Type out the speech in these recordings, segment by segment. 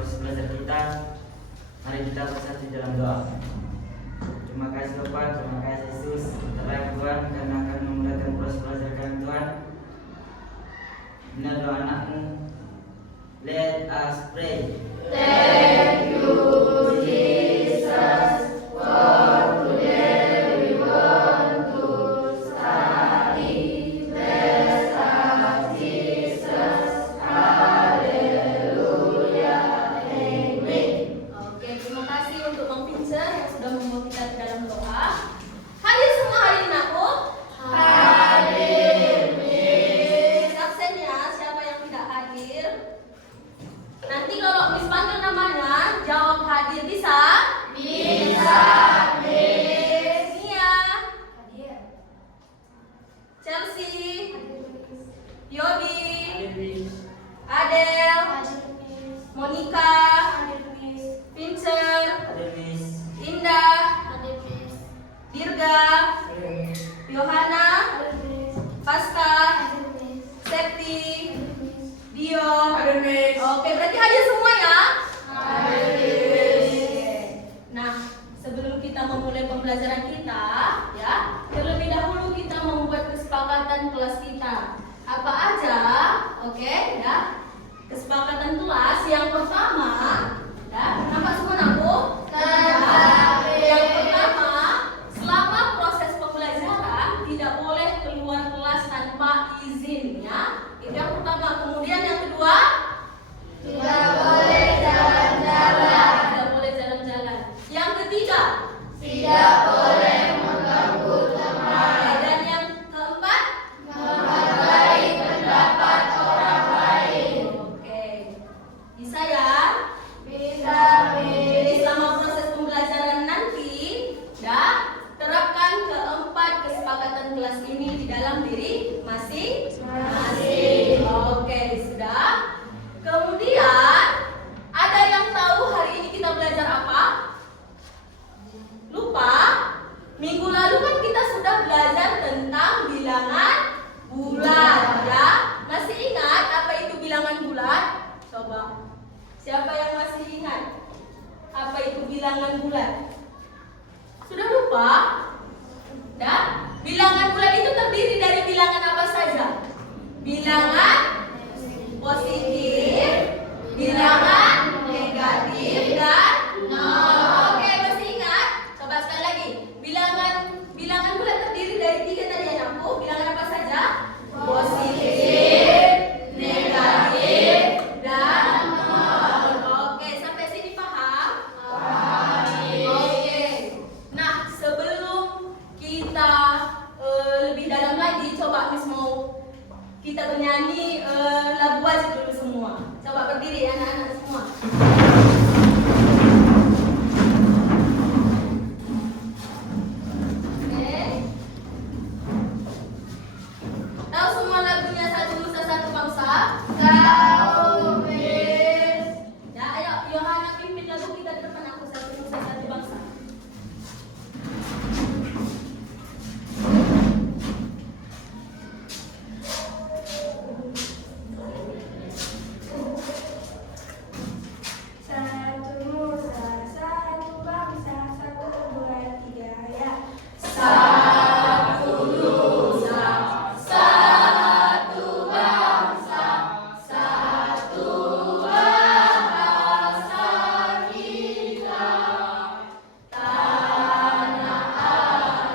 proses belajar kita. Mari kita bersatu dalam doa. Terima kasih Bapak, terima kasih Yesus, terang Tuhan karena akan memudahkan proses belajar kami Tuhan. Inilah doa anak-Mu. Let us pray. Thank you, Jesus, for today we want to study. Bless us, Jesus. Haleluya. Amen. Oke, terima kasih untuk Bang Pincer yang sudah membawa kita ke dalam doa. Hadir semua hari ini aku? Hadir, Miss. Absen ya, siapa yang tidak hadir? Nanti kalau Miss panggil namanya, jawab hadir bisa? Bisa, Miss. Nia, Hadir. Chelsea, Hadir, Miss. Yobi, Hadir, Miss. Adel, Hadir, Miss. Monica, Hadir, Miss. Pincer, Hadir, Miss. Indah, Hadir, Miss. Dirga, Hadir, Miss. Yohana, Hadir, Miss. Pasca, Hadir, Miss. Septi, Hadir, Miss. Dio. Hadir, Miss. Oke, berarti hadir semua ya? Hadir. Nah, sebelum kita memulai pembelajaran kita, ya, terlebih dahulu kita membuat kesepakatan kelas kita. Apa aja? Oke, ya. Kesepakatan kelas yang pertama, ya, nampak semua aku? Yang pertama, selama proses pembelajaran tidak boleh keluar kelas tanpa izin, ya. Itu yang pertama. Kemudian yang kedua, Tidak boleh jalan-jalan. tidak boleh jalan-jalan. Yang ketiga, Tidak boleh mengganggu teman. dan yang keempat, Menghargai pendapat orang lain. oke, bisa ya. Bisa, Jadi Miss. selama proses pembelajaran nanti, ya, terapkan keempat kesepakatan kelas ini di dalam diri masing-masing. Oke, sudah. Kemudian ada yang tahu hari ini kita belajar apa? Lupa? Minggu lalu kan kita sudah belajar tentang bilangan bulat, ya. Masih ingat apa itu bilangan bulat? Coba. Siapa yang masih ingat? Apa itu bilangan bulat? Sudah lupa? Dan bilangan bulat itu terdiri dari bilangan apa saja? Bilangan positif, bilangan negatif, dan nol. Oke, masih ingat? Coba sekali lagi. Bilangan bulat terdiri dari tiga tadi anakku. Bilangan apa saja? Positif, negatif, dan nol. Oke, sampai sini paham? Oke. Nah, sebelum kita lebih dalam lagi, coba Miss mau kita bernyanyi lagu wajib dulu semua. Coba berdiri ya anak-anak semua. Oke. Tahu semua lagunya Satu Nusa Satu Bangsa? Tahu, Miss. Ya, ayo Yohana pimpin lagu kita di depan aku. Satu Nusa Satu Bangsa. Satu nusa, satu bangsa, satu bulan tiga ya. Satu nusa, satu bangsa, satu bahasa kita. Tanah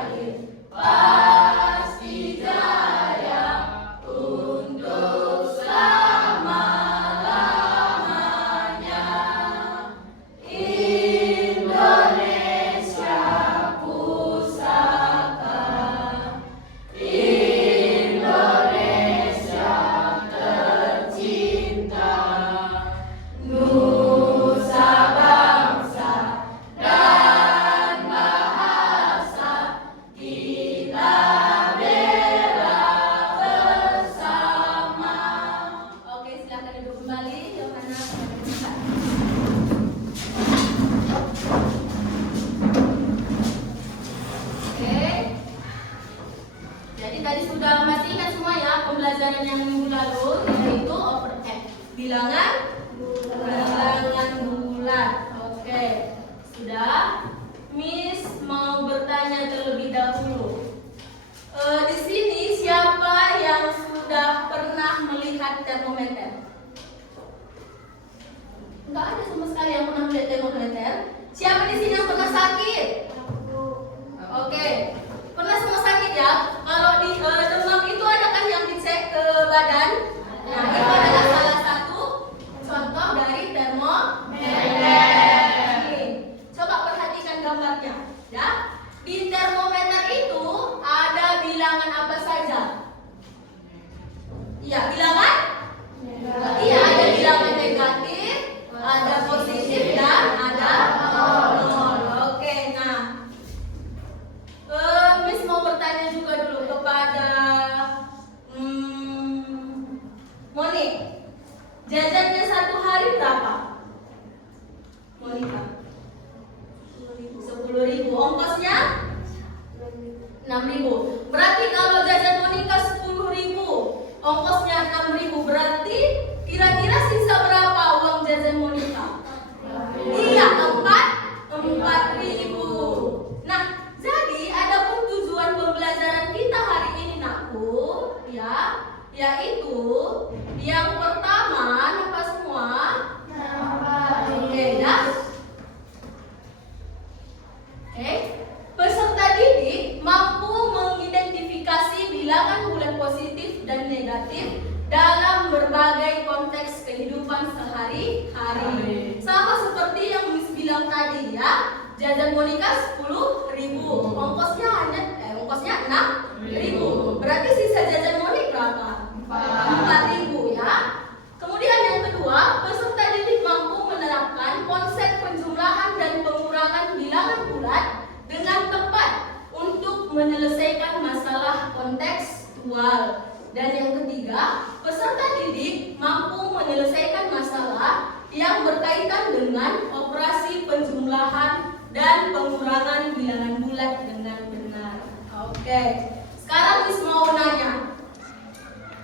air pasti jaya untuk selama-lamanya. Indonesia pusaka, Indonesia tercinta, nusa bangsa dan bahasa kita bela bersama. Oke, silakan duduk kembali. Yohana, bisa. Oke. Jadi tadi sudah masih ingat semua ya pembelajaran yang minggu lalu, yaitu overhead. Bilangan lihat termometer. Siapa di sini yang pernah sakit? Oke. Pernah semua sakit ya? Kalau di demam itu ada kan yang dicek ke badan? Nah, itu adalah salah satu contoh dari termometer. Coba perhatikan gambarnya, ya. Di termometer itu ada bilangan apa saja? Iya, bilangan? Iya, ada bilangan negatif, ada positif dan ada nol. Oke, nah, Miss mau bertanya juga dulu kepada Monik. Jajannya satu hari berapa? Monika. 10.000. Ongkosnya 6.000. Berarti kalau jajan Monika 10.000, ongkosnya 6.000, berarti kira-kira sisa berapa uang jajan Monika? Iya, 4.000. Nah, jadi adapun tujuan pembelajaran kita hari ini, nakku, ya, yaitu yang pertama, apa semua? Oke, ya. Oke, peserta didik mampu mengidentifikasi bilangan bulat positif dan negatif dalam berbagai konteks kehidupan sehari-hari. Sama seperti yang Miss bilang tadi, ya. Jajan Monika 10.000, ongkosnya 6.000. Berarti sisa jajan Monika berapa? 4.000, ya. Kemudian yang kedua, peserta didik mampu menerapkan konsep penjumlahan dan pengurangan bilangan bulat dengan tepat untuk menyelesaikan masalah kontekstual. Dan yang ketiga, peserta didik mampu menyelesaikan masalah yang berkaitan dengan operasi penjumlahan dan pengurangan bilangan bulat dengan benar. Oke, sekarang Miss mau nanya,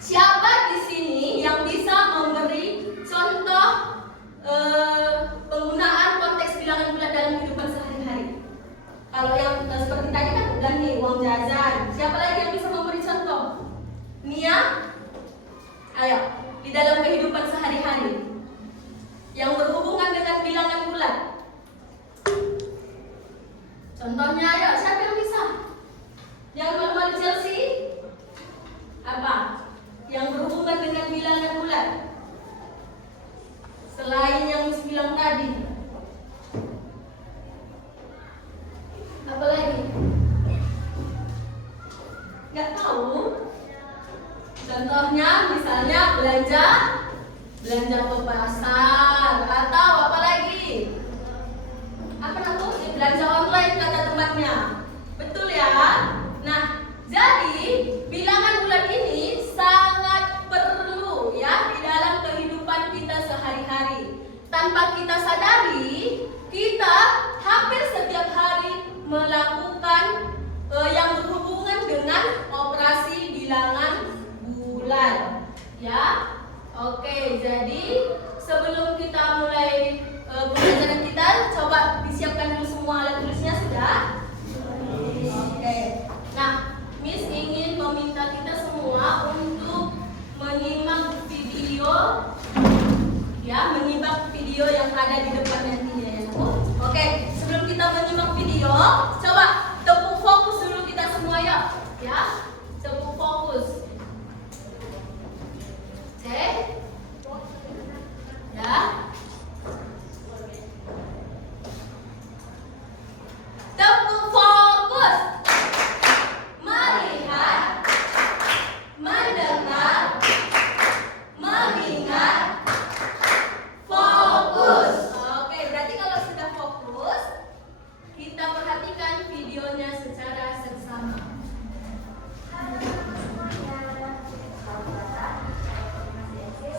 siapa di sini yang bisa memberi contoh penggunaan konteks bilangan bulat dalam kehidupan sehari-hari? Kalau yang seperti tadi kan udah nih, uang jajan. Siapa lagi yang bisa memberi contoh? Nia? Ayo, di dalam kehidupan sehari-hari yang berhubungan dengan bilangan bulat. Contohnya, ayo, siapa yang bisa? Yang malu-malu Chelsea? Apa? Yang berhubungan dengan bilangan bulat. Selain yang Miss bilang tadi. Apa lagi? Nggak tahu? Contohnya misalnya belanja ke pasar, atau apa lagi? Apa namanya? Belanja online kata temannya. Betul ya? Nah, jadi bilangan bulat ini sangat perlu ya di dalam kehidupan kita sehari-hari. Tanpa kita sadari, kita hampir setiap hari melakukan yang berhubungan dengan operasi bilangan bulat. Ya, oke. Jadi sebelum kita mulai pembelajaran kita, coba disiapkan dulu semua alat tulisnya sudah. Oke. Nah, Miss ingin meminta kita semua untuk menyimak video, ya, menyimak video yang ada di depan nantinya ya. Oke, sebelum kita menyimak video, coba tepuk fokus dulu kita semua ya, tepuk fokus. Oke, ya. Tepuk fokus. Melihat, mendengar, mengingat, fokus. Oke, berarti kalau sudah fokus, kita perhatikan videonya secara seksama. Halo semuanya, salam kata. Saya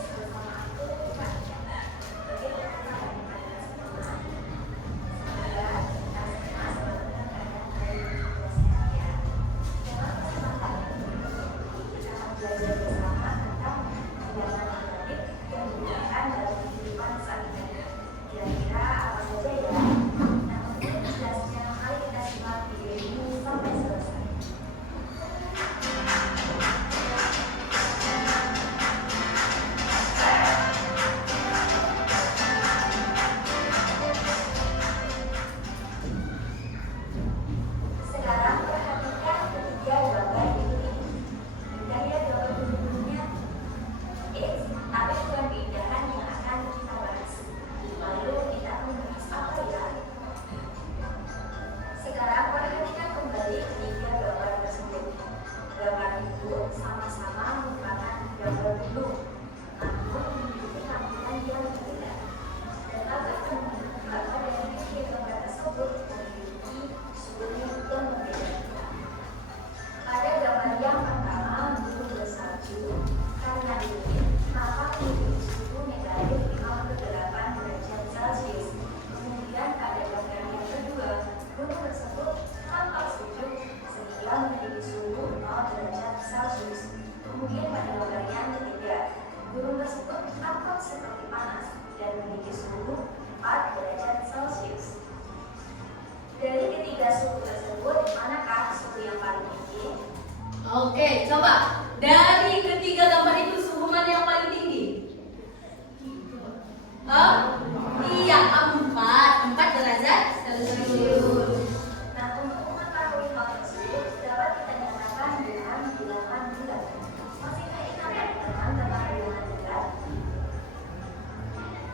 dari ketiga gambar itu suhu mana yang paling tinggi? Iya, 4 derajat Celcius. Nah, untuk mengetahui hal tersebut dapat kita nyatakan dengan bilangan bulat. Masihkah ingat teman-teman tentang bilangan bulat?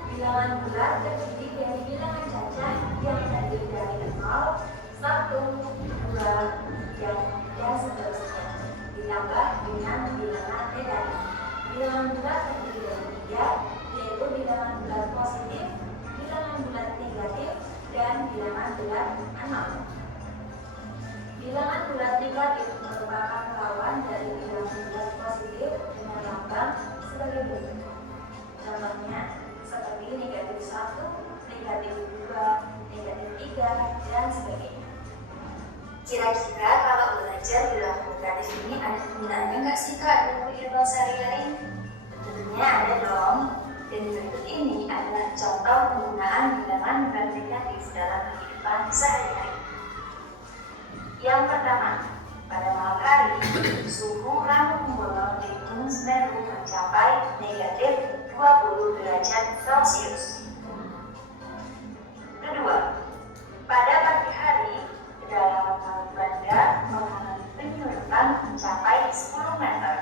Bilangan bulat terdiri dari bilangan cacah yang terdiri dari 0, 1, 2, 3, dan seterusnya. Ditambah dengan bilangan negatif. Bilangan bulat terdiri dari 3, yaitu bilangan bulat positif, bilangan bulat negatif, dan bilangan bulat 0. Bilangan bulat negatif merupakan lawan dari bilangan bulat positif dengan lambang sebagai berikut. Contohnya seperti negatif 1, negatif 2, negatif 3, dan sebagainya. Kira-kira kalau belajar dilakukan di sini ada penggunaannya nggak sih Kak dalam kehidupan sehari-hari? Tentunya ada dong. Dan berikut ini adalah contoh penggunaan bilangan bulat negatif dalam kehidupan sehari-hari. Yang pertama, pada malam hari, suhu Ranggung Bolong di Gunung Semeru mencapai negatif 20 derajat Celcius. Kedua, pada pagi hari, kedalaman laut Banda mengalami penyurutan mencapai 10 meter.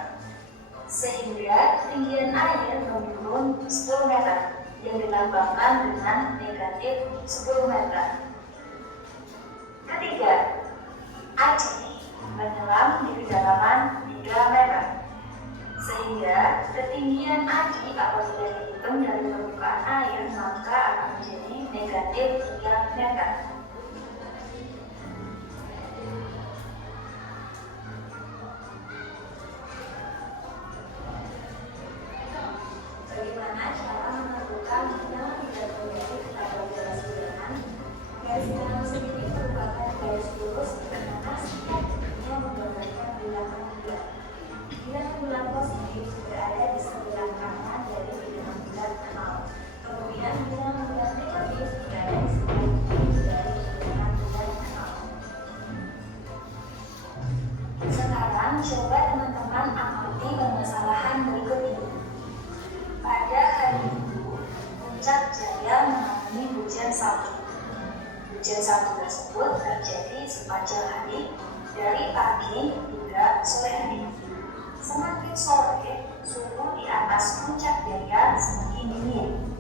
Sehingga ketinggian air menurun 10 meter yang dilambangkan dengan negatif 10 meter. Ketiga, Aceh menyelam di kedalaman 3 meter. Sehingga ketinggian Aji apabila dihitung dari permukaan air maka akan menjadi negatif 3 meter. Bagaimana cara menentukan bilangan bulat negatif pada garis bilangan? Garis bilangan sendiri merupakan garis lurus di mana setiap titiknya menggambarkan bilangan bulat. Bilangan bulat positif berada di sebelah kanan dari bilangan bulat 0. Kemudian bilangan bulat negatif berada di sebelah kiri dari bilangan bulat 0. Sekarang coba teman-teman amati permasalahan berikut ini. Pada hari Minggu, Puncak Jaya mengalami hujan sabtu. Hujan sabtu tersebut terjadi sepanjang hari dari pagi hingga sore hari. Semakin sore, suhu di atas Puncak Jaya semakin dingin.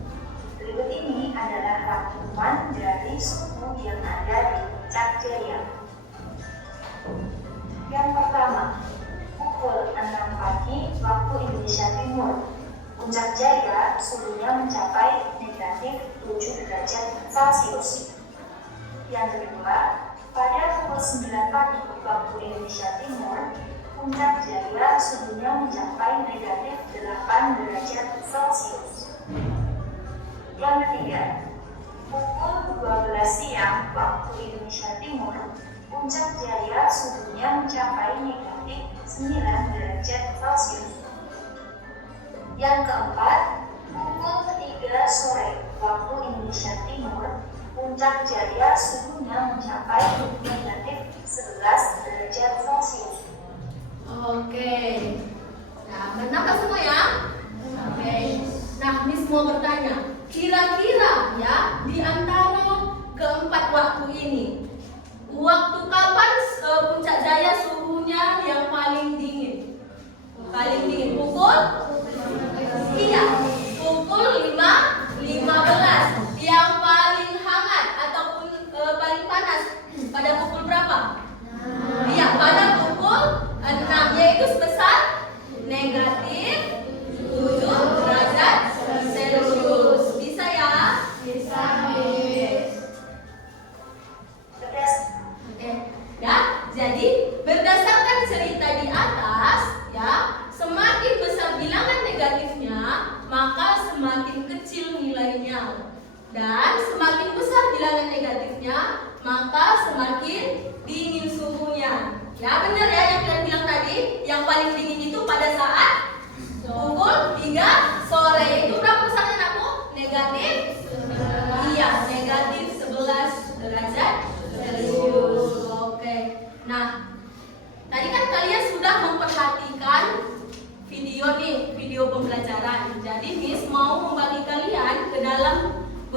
Berikut ini adalah rangkuman dari suhu yang ada di Puncak Jaya. Yang pertama, pukul 6 pagi waktu Indonesia Timur, Puncak Jaya suhunya mencapai negatif 7 derajat Celcius. Yang kedua, pada pukul 9 pagi waktu Indonesia Timur, Puncak Jaya suhunya mencapai negatif 8 derajat Celcius. Yang ketiga, pukul 12 siang waktu Indonesia Timur, Puncak Jaya suhunya mencapai negatif 9 derajat Celcius. Yang keempat, pukul 3 sore waktu Indonesia Timur, Puncak Jaya suhunya mencapai negatif 11 derajat Celcius. Oke. Nah, benar kan semua ya? Oke. Nah, Miss mau bertanya, kira-kira ya di antara keempat waktu ini, waktu kapan Puncak Jaya suhunya yang paling dingin? Paling dingin pukul? Iya, pukul 15. Yang paling hangat ataupun paling panas pada pukul berapa? Iya, pada pukul 6, yaitu sebesar negatif 7 derajat Celcius. Bisa ya? Bisa, Miss. Oke. Ya, jadi berdasarkan cerita di atas, ya, semakin besar bilangan negatifnya, maka semakin kecil nilainya. Dan semakin besar bilangan negatifnya, maka semakin dingin suhunya. Ya, benar ya yang kalian bilang tadi, yang paling dingin itu pada saat pukul 3 sore. Itu berapa besarnya aku? Negatif? Iya, negatif 11 derajat Celcius. Oke. Nah, tadi kan kalian sudah memperhatikan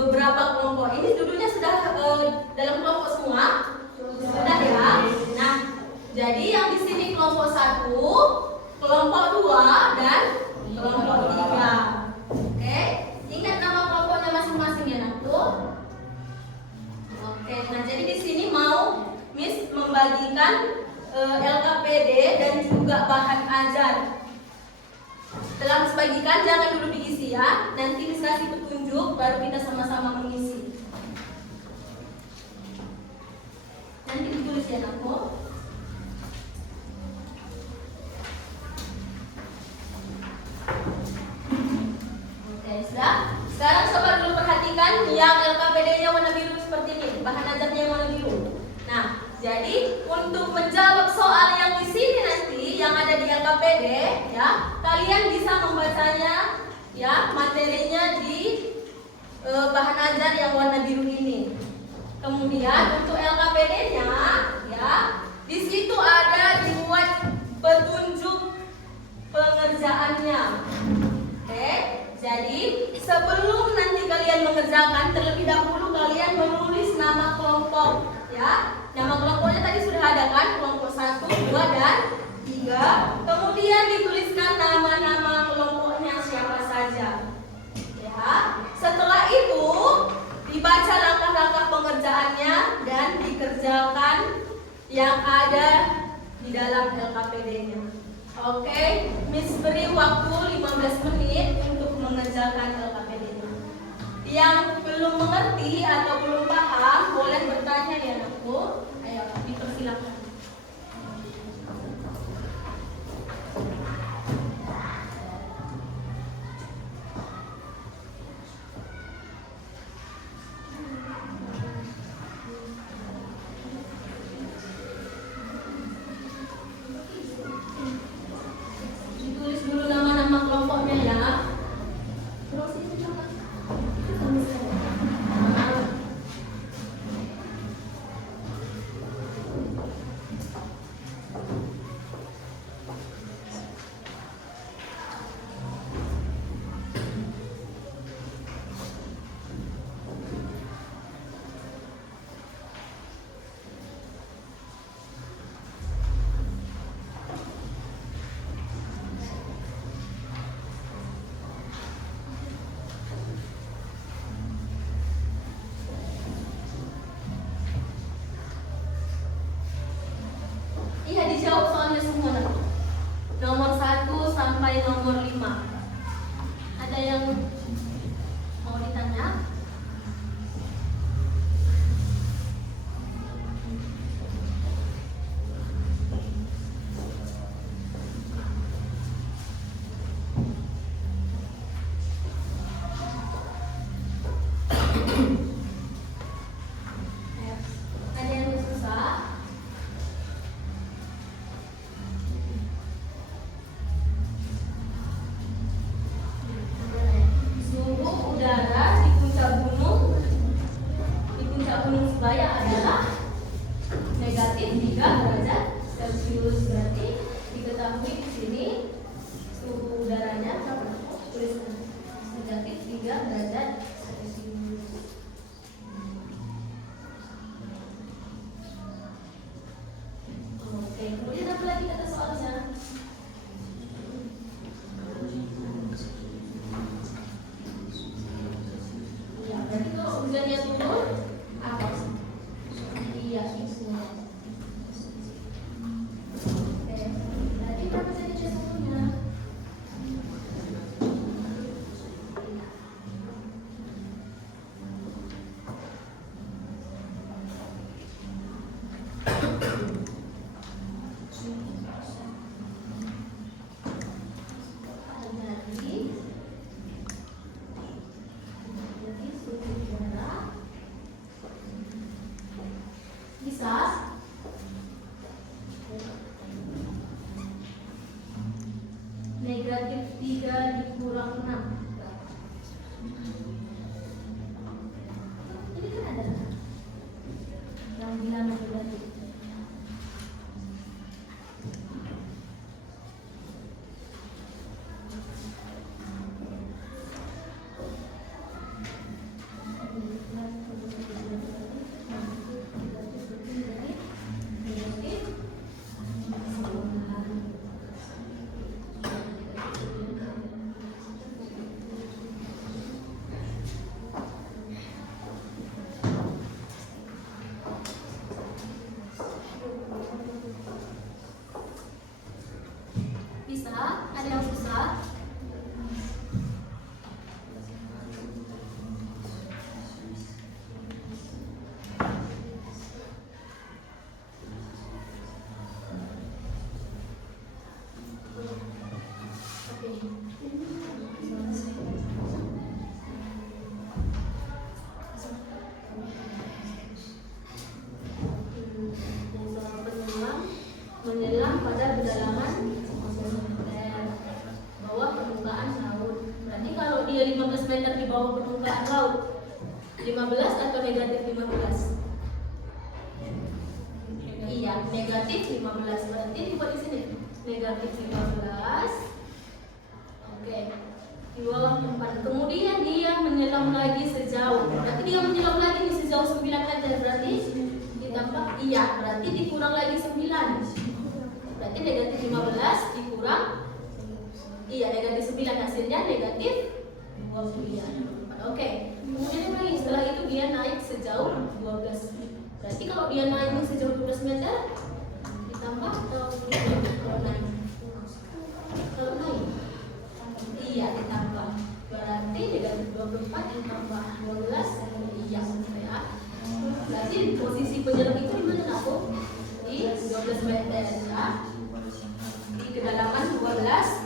beberapa kelompok. Ini dulunya sudah dalam kelompok semua? Sudah ya. Nah, jadi yang di sini kelompok 1, kelompok 2 dan kelompok 3. Oke, ingat nama kelompoknya masing-masing ya nakku. Oke, nah jadi di sini mau Miss membagikan LKPD dan juga bahan ajar. Setelah Miss bagikan jangan dulu diisi ya. Nanti Miss kasih petunjuk baru kita sama-sama mengisi. Nanti ditulis ya nakku. Oke, sudah. Sekarang coba dulu perhatikan yang LKPD-nya warna biru seperti ini, bahan ajarnya yang warna biru. Nah, jadi untuk menjawab soal yang di sini nanti yang ada di LKPD, ya, kalian bisa membacanya, ya, materinya di bahan ajar yang warna biru ini. Kemudian untuk LKPD-nya, ya, di situ ada dibuat petunjuk pengerjaannya. Oke, jadi sebelum nanti kalian mengerjakan, terlebih dahulu kalian menulis nama kelompok, ya. Nama kelompoknya tadi sudah ada kan, kelompok 1, 2 dan 3. Kemudian dituliskan nama-nama kelompoknya siapa saja. Ya. Setelah itu dibaca langkah-langkah pengerjaannya dan dikerjakan yang ada di dalam LKPD-nya. Oke, Miss beri waktu 15 menit untuk mengerjakan LKPD-nya. Yang belum mengerti atau belum paham boleh bertanya ya nakku. Ayo, dipersilakan. Ditulis dulu nama-nama kelompoknya ya. Terus ini coba. Iya, dijawab soalnya semua nak. Nomor 1 sampai nomor 5. Ada yang mau ditanya? Ada yang susah? Suhu udara di puncak gunung Sebaya adalah negatif 3 derajat Celcius. Berarti diketahui di sini suhu udaranya berapa? Tuliskan negatif 3 derajat Celcius. Oke, kemudian apa lagi kata soalnya? Iya, berarti kalau hujannya turun apa? Iya, itu. Oke. 15 atau negatif 15? Iya, negatif 15. Berarti dibuat di sini. Negatif 15. Oke. Di bawah 4. Kemudian dia menyelam lagi sejauh. Berarti dia menyelam lagi nih sejauh 9 meter. Berarti ditambah, iya, berarti dikurang lagi 9. Berarti negatif 15 dikurang, iya, negatif 9, hasilnya negatif 29. Oke. Kemudian lagi setelah itu dia naik sejauh 12. Berarti kalau dia naik sejauh 12 meter ditambah atau kalau naik? Kalau naik? Iya, ditambah. Berarti negatif 24 ditambah 12, iya, ya. Berarti posisi penyelam itu di mana aku? Di 12 meter, ya. Di kedalaman 12.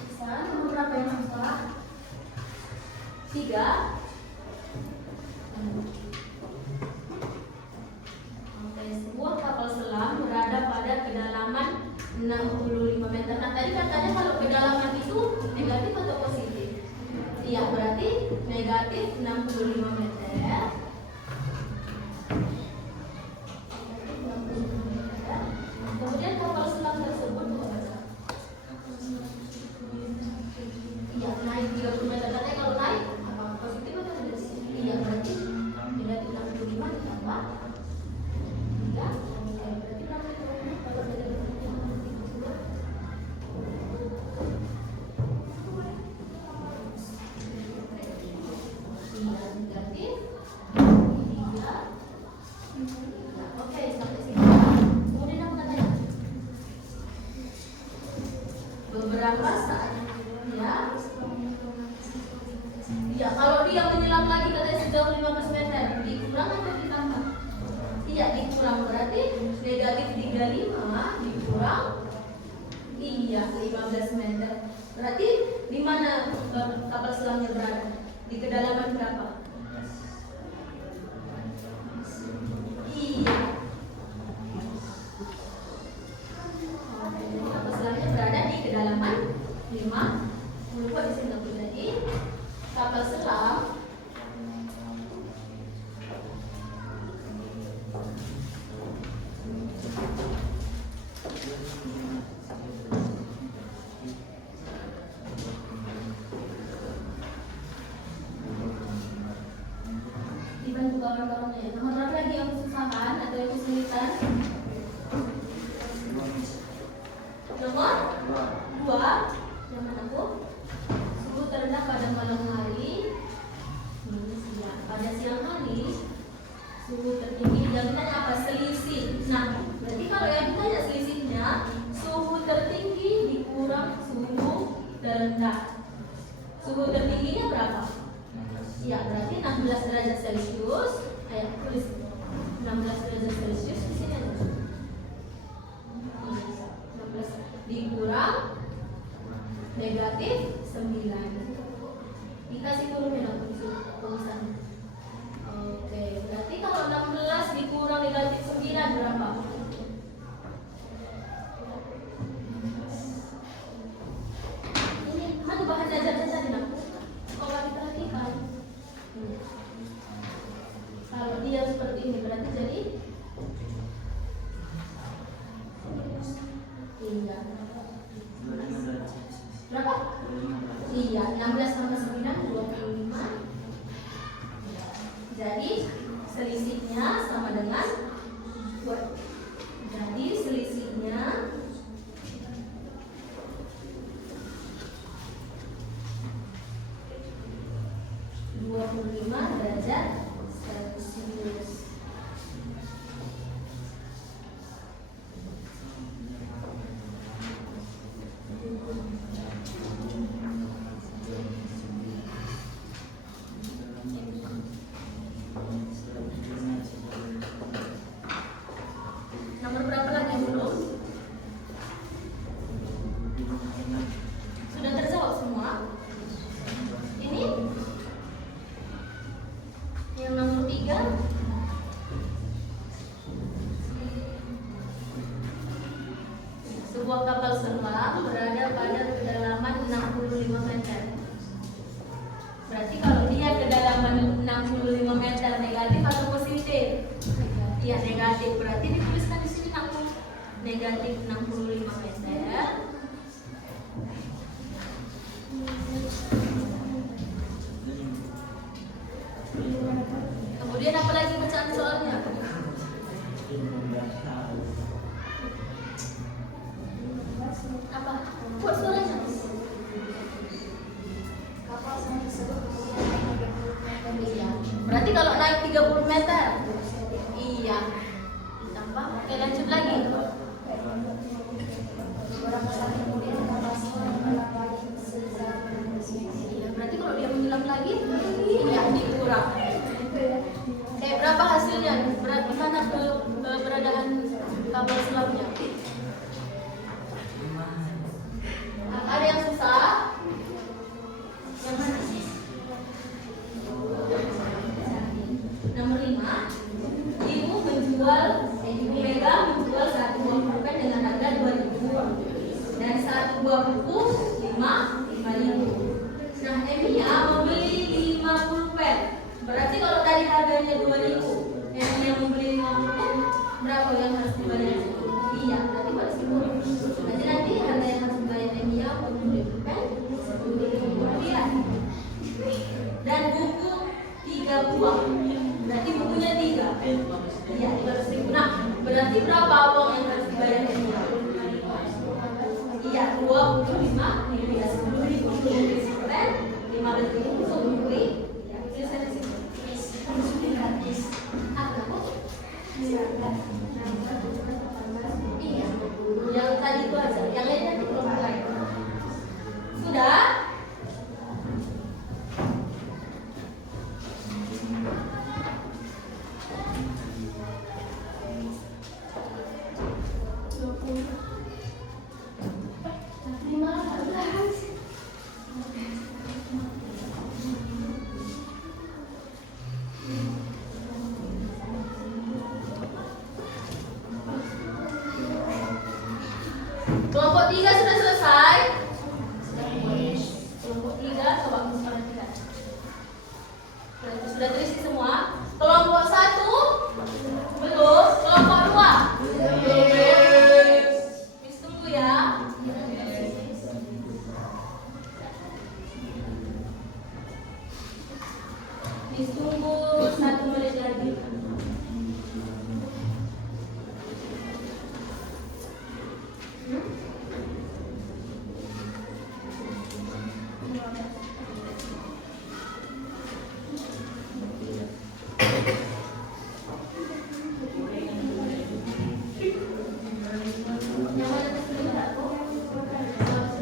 Bisa nomor berapa yang susah? 3. Oke, sebuah kapal selam berada pada kedalaman 65 meter. Nah, tadi katanya kalau kedalaman itu negatif atau positif? Iya, berarti negatif 65 meter. Kemudian kapal selam tersebut iya, naik 30 meter. Katanya kalau naik apa positif atau negatif? Iya, berarti negatif 65 ditambah 3. Berarti kalau negatif 65. Iya, negatif 3. Oke, sampai sini. Kemudian apa katanya? Beberapa saat, ya. Ya, kalau dia menyelam lagi katanya sejauh 15 meter, dikurang atau ditambah? Iya, dikurang. Berarti negatif 35 dikurang, iya, 15 meter. Berarti di mana kapal selamnya berada? Di kedalaman berapa? Iya. Kapal selamnya berada di kedalaman 5. Lupa di sini aku jadi kapal selam dibantu kawan-kawannya. Nomor berapa lagi yang kesusahan atau yang kesulitan? Nomor 2. Yang mana Bu? Suhu terendah pada malam hari. Ini siang. Pada siang hari suhu tertinggi. Yang ditanya apa? Selisih. Nah, berarti kalau yang ditanya selisihnya, suhu tertinggi dikurang suhu terendah. Suhu tertingginya berapa? Ya, berarti 16 derajat Celcius. Ayo tulis 16 derajat Celcius di sini ada. 16 dikurang negatif 9. Dikasih turunnya dong tulisan. Oke, berarti kalau 16 dikurang negatif 9 berapa? Ini mana bahan jajan-jajan nak? Kalau kita perhatikan, kalau dia seperti ini berarti jadi iya. Berapa? Iya, 16 tambah 9 25. Jadi selisihnya sama dengan jadi selisihnya 25 derajat Celcius. Nomor berapa lagi belum? Sudah terjawab semua? Ini yang nomor 3 Berarti kalau dia kedalaman 65 meter, negatif atau positif? Iya, negatif. Berarti dituliskan di sini aku negatif 65 meter. Kemudian apa lagi bacaan soalnya? Apa? Buat suaranya. Kapal selam tersebut kemudian naik 30 meter. Iya. Berarti kalau naik 30 meter. Iya. Ditambah. Oke, lanjut lagi. Beberapa saat kemudian kapal selam menyelam lagi sejauh 15 meter. Iya, berarti kalau dia menyelam lagi, iya dikurang. Berapa hasilnya? Gimana keberadaan kapal selamnya? Ada yang susah? Yang mana? Nomor 5. Ibu Mega menjual satu buah pulpen dengan harga 2.000 dan satu buah buku 5.000. Nah, Emilia membeli 5 pulpen. Berarti kalau tadi harganya 2.000, Emilia membeli 5 pulpen, berapa yang harus dibayar? Iya, berarti pada 10. Berarti nanti harga yang harus dibayar Emilia untuk membeli pulpen 10.000 rupiah. Dan buku 3 buah. Berarti bukunya 3. Iya, 500.000. Nah, berarti berapa uang yang harus dibayar Emilia? Iya, 2 buku 5.000 ya, 10.000 untuk beli pulpen, 15.000 untuk membeli. Ya, tulisan di situ. Apa? Iya, yang tadi itu aja, yang lainnya di kelompok lain. Sudah? Kelompok 3 sudah selesai? Kelompok 3 coba kita perhatikan. Sudah terisi semua? Kelompok 1 belum? Kelompok 2 Miss tunggu ya. Miss tunggu 1 menit lagi. Yang mana sudah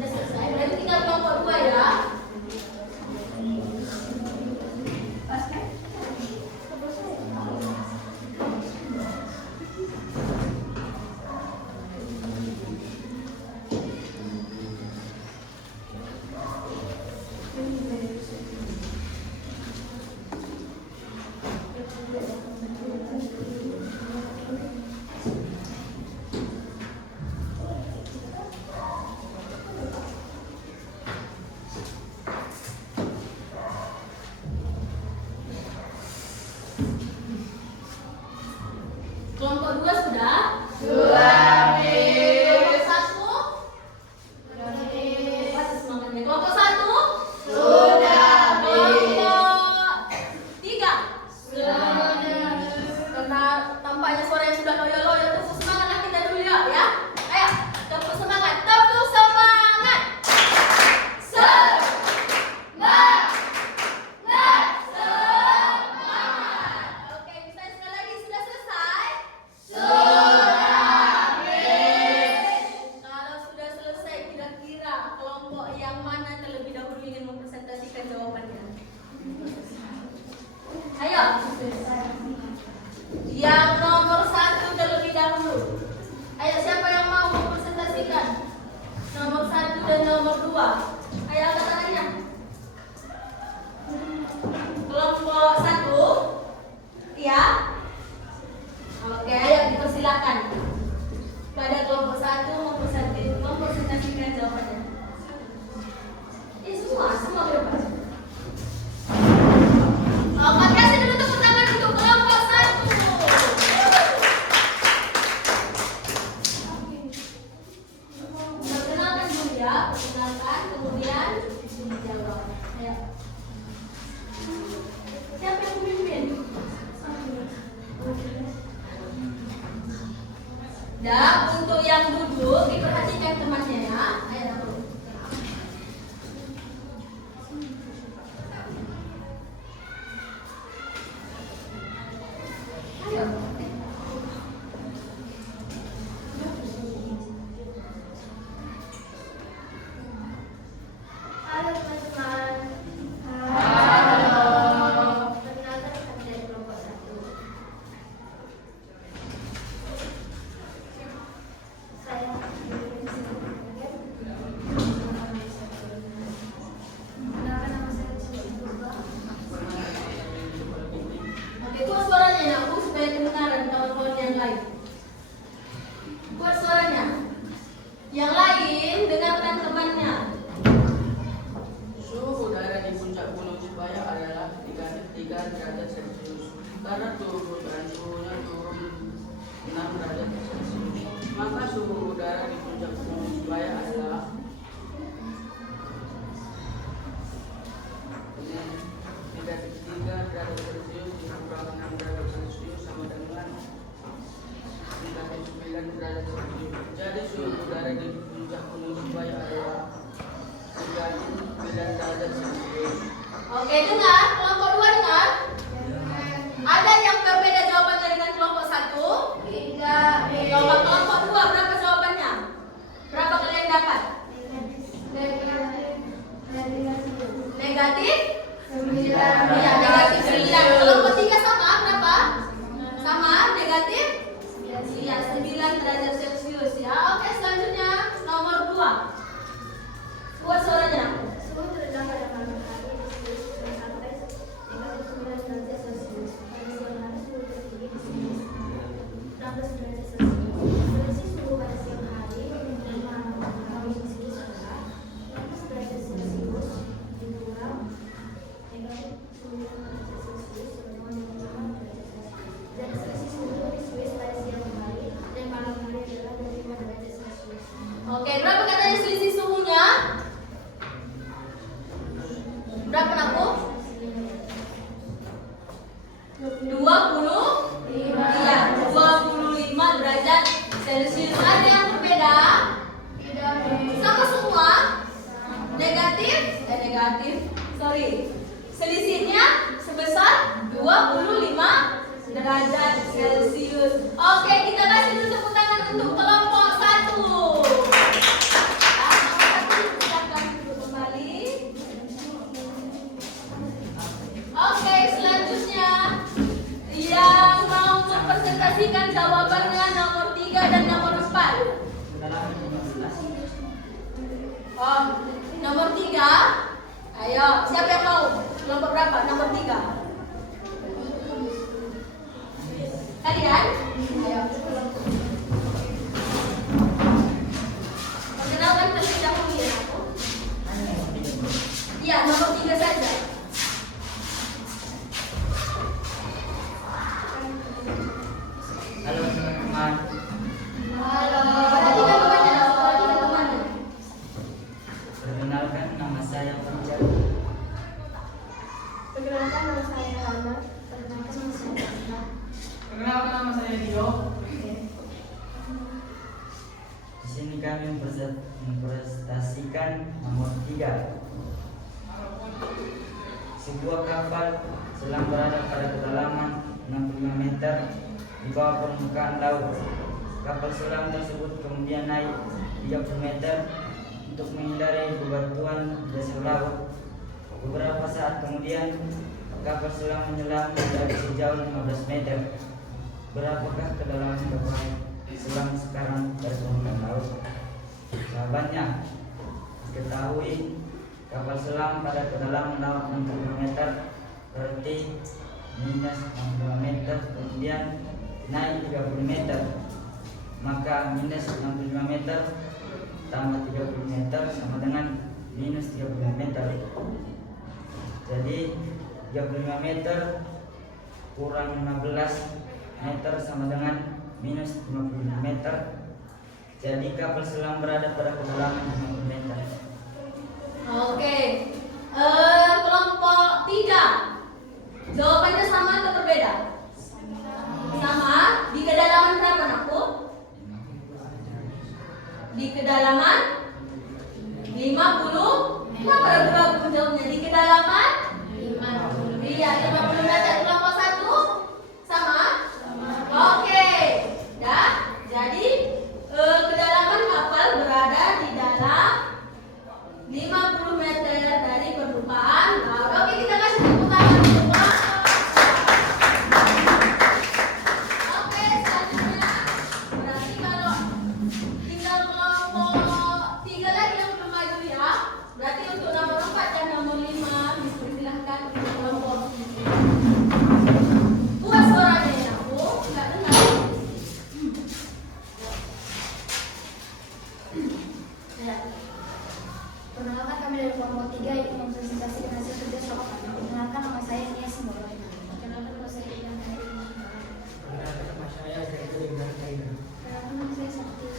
selesai. Berarti tinggal kelompok 2 ya. Kelompok 2 sudah? Sudah. Kelompok 1? Masih semangatnya. Kelompok 1? Sudah. Kelompok 3? Sudah. Karena tampaknya suara yang sudah loyo-loyo, tepuk semangat kita dulu ya. Ayo, tepuk semangat. Tepuk semangat. Semangat. Oke, bisa sekali lagi, sudah selesai? Kalau sudah selesai, kira-kira kelompok yang mana terlebih dahulu ingin mempresentasikan jawabannya? Ayo. Yang nomor 1 terlebih dahulu. Ayo, siapa yang mau mempresentasikan? Nomor 1 dan nomor 2. Ayo, angkat tangannya. Kelompok 1. Iya. Oke, ayo dipersilakan. Pada kelompok 1 mempresentasikan jawabannya. Semua berapa? yang duduk diperhatikan temannya ya. Ayo. Ayo. Halo teman-teman. Perkenalkan kami dari kelompok 1. Saya Perkenalkan nama saya Rizwa. Oke, kuat suaranya ya, Bu, supaya kedengaran kawan-kawan yang lain. Kuat suaranya. Yang lain dengarkan temannya. Suhu udara di puncak gunung Cipayung adalah 3 derajat Celcius. Karena permukaan suhunya turun 6 derajat Celcius, maka suhu udara di puncak gunung Cipayung adalah negatif 3 derajat Celcius dikurangkan 6 derajat Celcius sama dengan negatif 9 derajat Celcius. Jadi suhu udara di puncak gunung Cipayung adalah 9 derajat Celcius. Oke, dengar. Kelompok 2 dengar. Ada yang berbeda jawabannya dengan kelompok 1? Tidak. Coba kelompok 2 berapa jawabannya? Berapa kalian dapat? Negatif? Iya, negatif 9. Kelompok 3 sama berapa? Sama negatif? Iya, 9 derajat Celcius ya. Oke, selanjutnya nomor 2. Kuat suaranya. Suhu terendah pada malam hari mencapai negatif 9 derajat Celcius. Pada siang hari suhu tertinggi di sini 16 derajat Celcius. Selisih suhu pada siang hari dan malam hari di sini adalah 16 derajat Celcius dikurang negatif 9 derajat Celcius sama dengan 5 derajat Celcius. Dan selisih suhu di Swiss pada siang hari dan malam hari adalah 25 derajat Celcius. Oke, berapa katanya selisih suhunya? Berapa aku? 20? Iya, 25 derajat Celcius. Ada yang berbeda? Sama semua? Negatif? Negatif. Sorry. Selisihnya sebesar 25 derajat Celcius. Oke, kita kasih dulu tepuk tangan untuk kelompok 1. Silakan duduk kembali. Oke, selanjutnya yang mau mempresentasikan jawabannya nomor 3 dan nomor 4. Oh, nomor 3. Ayo, siapa yang mau? Kelompok berapa? Nomor 3. Kalian? Ayo. Perkenalkan terlebih dahulu ya aku. Iya, nomor 3 saja. Halo teman-teman. Perhatikan temannya, perhatikan temannya. Perkenalkan nama saya Fajar. Perkenalkan nama saya Hana. Perkenalkan nama saya Hana. Perkenalkan nama saya Dio. Di sini kami mempresentasikan nomor 3. Sebuah kapal selam berada pada kedalaman 65 meter di bawah permukaan laut. Kapal selam tersebut kemudian naik 30 meter untuk menghindari bebatuan dasar laut. Beberapa saat kemudian kapal selam menyelam dari sejauh 15 meter. Berapakah kedalaman kapal selam sekarang dari permukaan laut? Jawabannya diketahui kapal selam pada kedalaman laut 60 meter berarti minus 60 meter, kemudian naik 30 meter, maka minus 65 meter tambah 30 meter sama dengan minus 35 meter. Jadi 35 meter kurang 15 meter sama dengan minus 55 meter. Jadi kapal selam berada pada kedalaman 50 meter. Oke. Kelompok 3. Jawabannya sama atau berbeda? Sama. Di kedalaman berapa, Nakku? di kedalaman 50. Kenapa ragu-ragu jawabnya? Di kedalaman 50. Iya, 50 meter. Kelompok 1 sama? Oke. Ya. Jadi kedalaman kapal berada di dalam 50 meter dari permukaan laut. Oke, kita kasih tepuk tangan semua. Oke, selanjutnya berarti kalau tinggal kelompok 3 lagi yang belum maju ya. Berarti untuk nomor 4 dan nomor 5 dipersilahkan untuk kelompok. Buat suaranya ya, Bu. Enggak dengar. Ya. Perkenalkan, kami dari kelompok 3 yang mempresentasikan hasil kerja sama kami. Perkenalkan, nama saya Nia Simbolo. Perkenalkan, nama saya Ida Kairi. Perkenalkan, nama saya Zaidul Ibrahim Kairi. Perkenalkan, nama saya Sakti.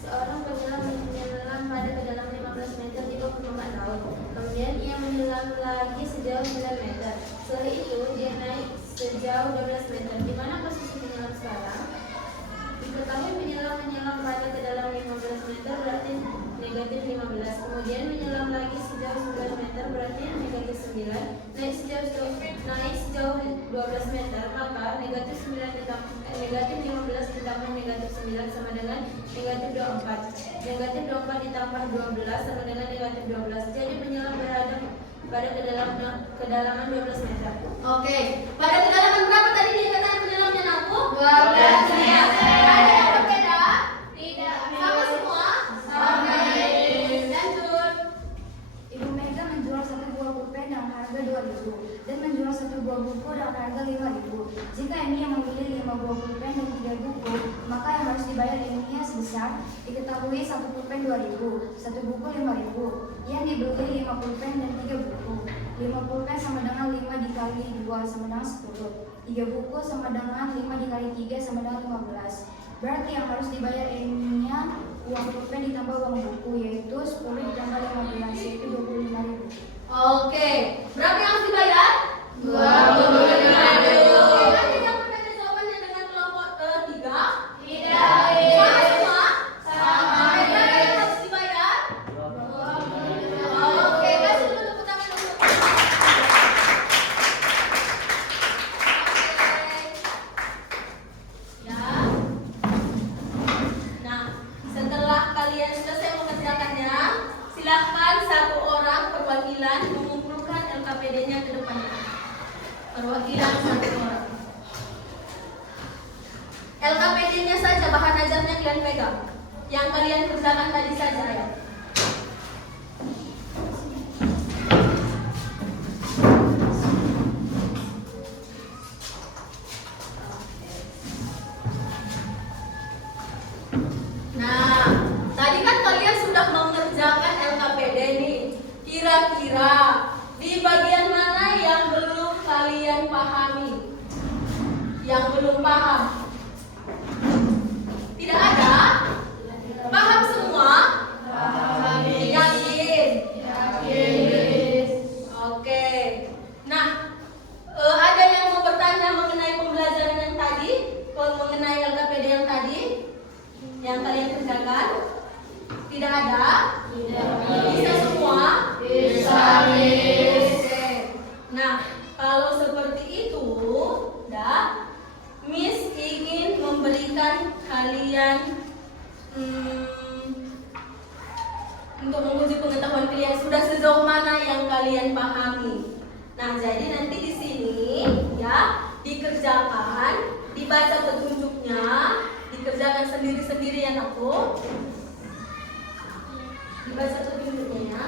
Seorang penyelam menyelam pada kedalaman 15 meter di bawah permukaan laut. Kemudian ia menyelam lagi sejauh 9 meter. Setelah itu dia naik sejauh 12 meter. Di mana posisi penyelam sekarang? Diketahui penyelam menyelam pada kedalaman 15 meter berarti negatif 15. Kemudian menyelam lagi sejauh 9 meter berarti negatif 9. Naik sejauh 12 meter, maka negatif 15 ditambah negatif 9 sama dengan negatif 24. Negatif 24 ditambah 12 sama dengan negatif 12. Jadi penyelam berada pada kedalaman 12 meter. Oke. Pada kedalaman berapa tadi dikatakan penyelamnya, Naku? 12 meter. Ada yang berbeda? Tidak. Sama semua? Oke. Lanjut. Ibu Mega menjual satu buah pulpen dengan harga 2.000 dan menjual satu buah buku dengan harga 5.000. Jika Enia membeli 5 buah pulpen dan 3 buku, maka yang harus dibayar Enia sebesar diketahui satu pulpen 2.000, satu buku 5.000. Yang dibeli 5 pulpen dan 3 buku. 5 pulpen sama dengan 5 dikali 2 sama dengan 10. 3 buku sama dengan 5 dikali 3 sama dengan 15. Berarti yang harus dibayar Enia uang pulpen ditambah uang buku, yaitu 10 ditambah 15, yaitu 25.000. Oke. Berapa yang harus dibayar? 25.000. Ada yang berbeda jawabannya dengan kelompok 3? Tidak. Sama semua? Sama. Berapa yang harus dibayar? Oke, kasih dulu tepuk tangan untuk. Oke. Ya. Nah, setelah kalian selesai mengerjakannya, silahkan satu orang perwakilan mengumpulkan LKPD-nya ke depan. Perwakilan satu orang. LKPD-nya saja, bahan ajarnya kalian pegang. Yang kalian kerjakan tadi saja ya. Nah, tadi kan kalian sudah mengerjakan LKPD nih. Kira-kira di bagian mana yang belum kalian pahami? Yang belum paham? Tidak ada? Paham semua? Yakin? Oke. Nah, ada yang mau bertanya mengenai pembelajaran yang tadi? Mengenai LKPD yang tadi? Yang kalian kerjakan? Tidak ada? Bisa semua? Bisa, Oke. Nah, kalau seperti itu, Miss ingin memberikan kalian untuk menguji pengetahuan kalian sudah sejauh mana yang kalian pahami. Nah, jadi nanti di sini ya dikerjakan, dibaca petunjuknya, dikerjakan sendiri-sendiri ya Naku. Dibaca petunjuknya ya.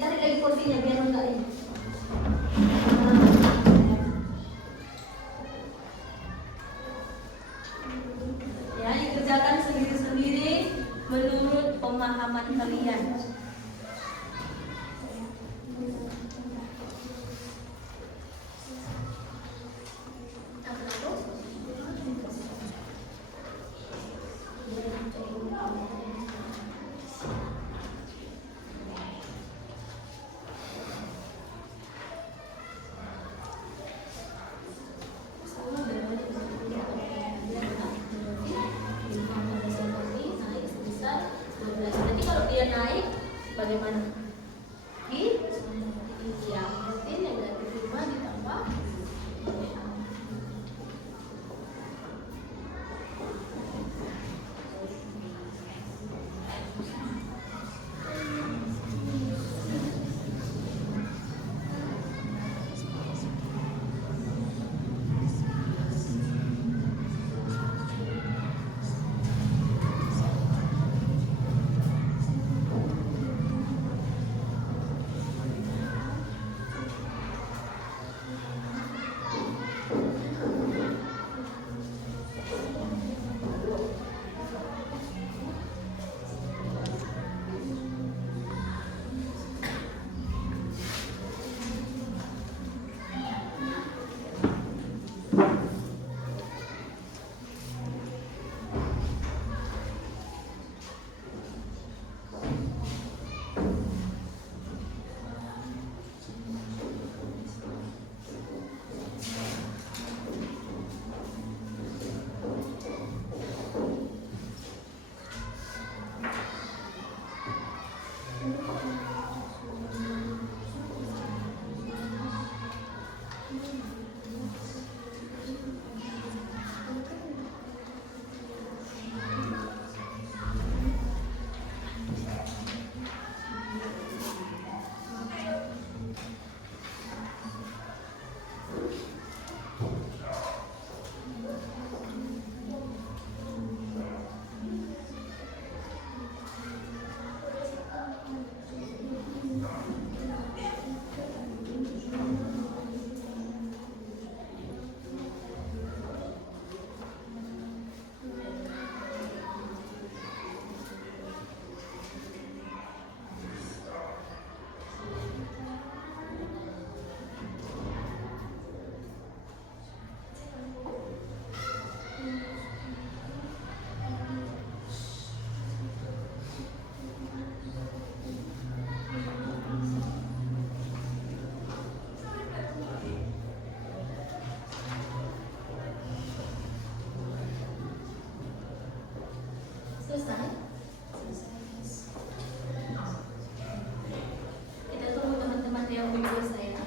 Ditarik lagi kursinya biar enggak ini. Ya, dikerjakan sendiri-sendiri menurut pemahaman kalian. Nanti kalau dia naik bagaimana? Iya, berarti negatif 5 ditambah. Selesai? Kita tunggu teman-teman yang belum selesai ya.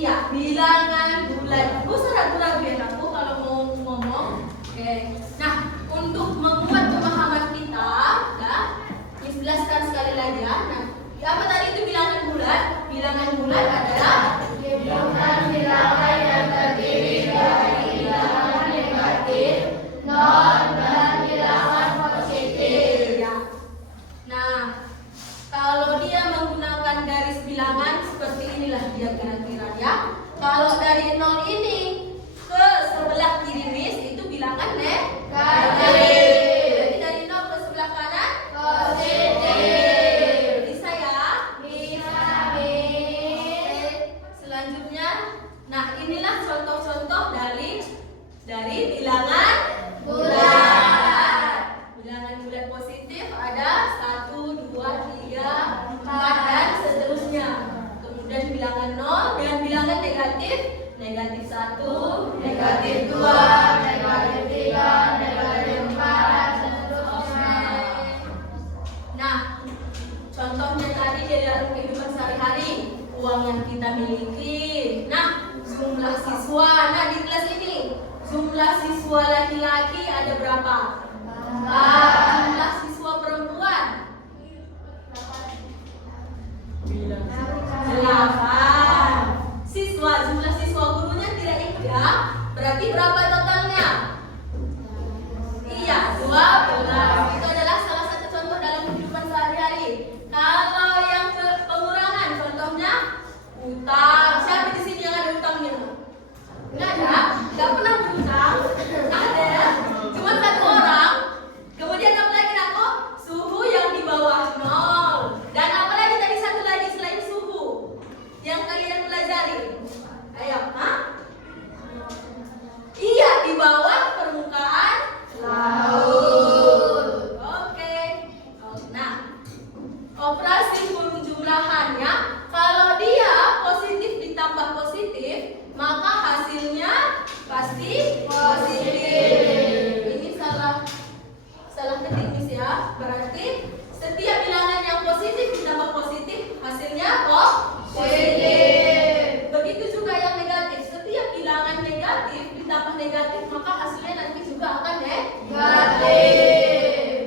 Iya, bilangan bulan. Gak usah ragu-ragu ya aku kalau mau ngomong. Oke. Nah, untuk membuat pemahaman kita, ya, jelaskan sekali lagi ya. Nah, apa tadi itu bilangan bulan? Bilangan bulan adalah Bilangan yang terdiri dari bilangan negatif, nol, dan bilangan positif. ya. Nah, kalau dia menggunakan garis bilangan seperti inilah dia kira-kira ya. Kalau dari 0 ini ke sebelah kiri itu bilangan negatif. Jadi dari 0 ke sebelah kanan Positif. bisa ya? Bisa, Selanjutnya, nah inilah contoh-contoh dari bilangan bulan. Bilangan bulan positif ada 1, 2, 3, 4 dan seterusnya. Kemudian bilangan 0 dan bilangan negatif, negatif 1, Negatif 2, negatif 3, negatif 4, dan seterusnya. Nah, contohnya tadi di dalam kehidupan sehari-hari, uang yang kita miliki. Nah, jumlah siswa. Nah, di kelas ini jumlah siswa laki-laki ada berapa? 4. Jumlah siswa perempuan 8. Jumlah siswa gurunya tidak ikut ya. Berarti berapa totalnya? Iya, 12. Itu adalah salah satu contoh dalam kehidupan sehari-hari. Kalau yang pengurangan, contohnya utang. Siapa di sini yang ada utangnya? Enggak ada? Enggak pernah berutang? Ada. Cuma 1 orang. Kemudian apa lagi aku? Suhu yang di bawah 0. Dan apa lagi tadi satu lagi selain suhu yang kalian pelajari? Ayo, iya, di bawah permukaan laut. Oke. Nah, operasi penjumlahan ya. Kalau dia positif ditambah positif, maka hasilnya pasti positif. Ini salah ketik Miss ya. Berarti setiap bilangan yang positif ditambah positif, hasilnya positif. Begitu juga yang negatif. Setiap bilangan negatif ditambah negatif, maka hasilnya nanti juga akan negatif.